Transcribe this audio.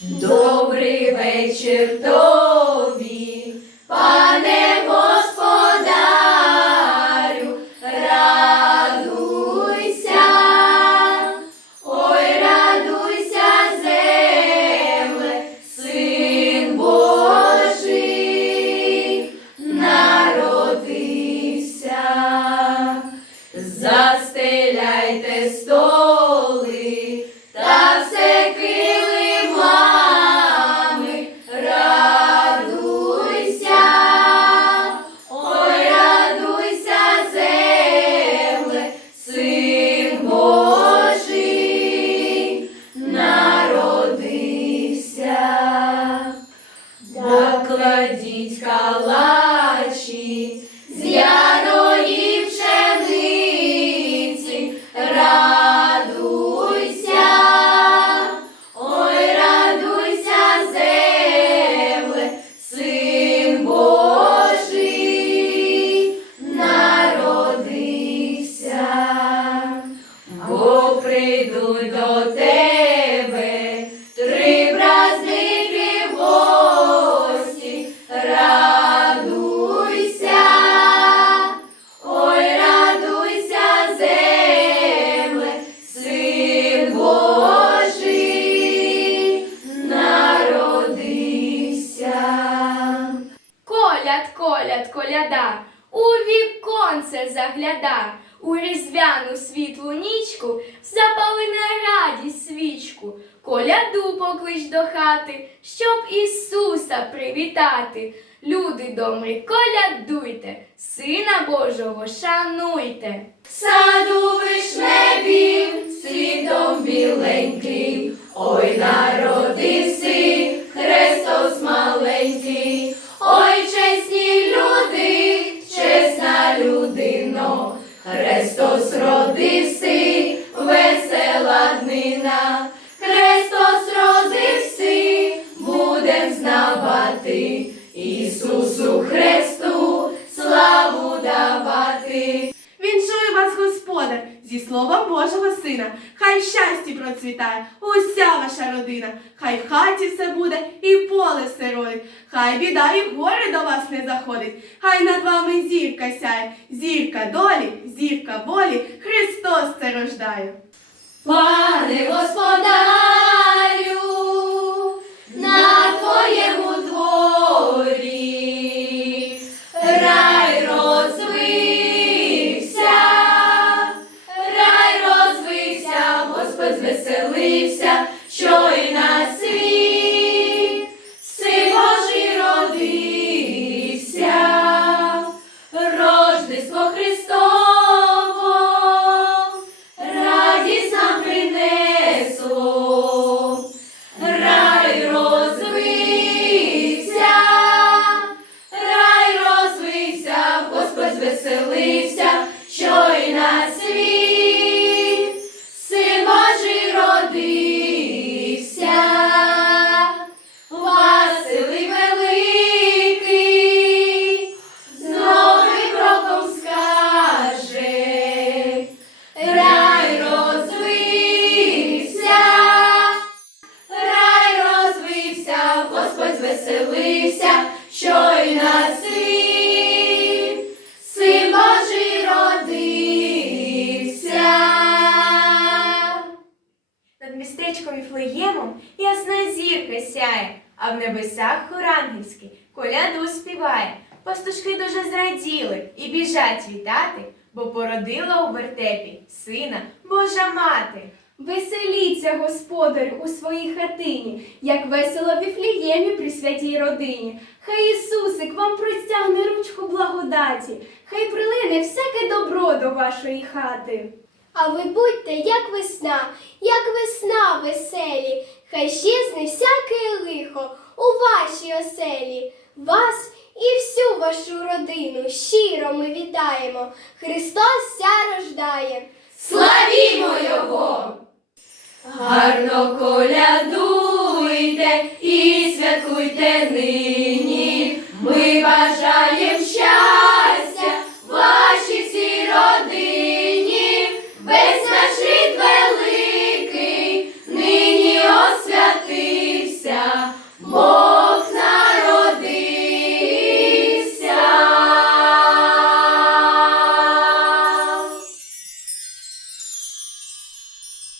Добрий вечір тобі, коляда, у віконце загляда, у різдвяну світлу нічку запали на радість свічку, коляду поклич до хати, щоб Ісуса привітати. Люди добрі, колядуйте, Сина Божого шануйте. Саду вишневім, зі словом Божого Сина. Хай щастя процвітає уся ваша родина, хай в хаті все буде і поле все родить, хай біда і горе до вас не заходить, хай над вами зірка сяє, зірка долі, зірка волі, Христос це рождає. Пане господарю, Господь звеселився, що й на світ син Божий родився. Над містечком Віфлеємом ясна зірка сяє, а в небесах хорангельський коляду співає. Пастушки дуже зраділи і біжать вітати, бо породила у вертепі сина Божа мати. Веселіться, господарю, у своїй хатині, як весело в Віфліємі при святій родині. Хай Ісусик вам простягне ручку благодаті, хай прилине всяке добро до вашої хати. А ви будьте, як весна, як весна веселі, хай щезне всяке лихо у вашій оселі. Вас і всю вашу родину щиро ми вітаємо. Христос ся рождає. Славімо Його! Гарно колядуйте і святкуйте нині. Ми бажаєм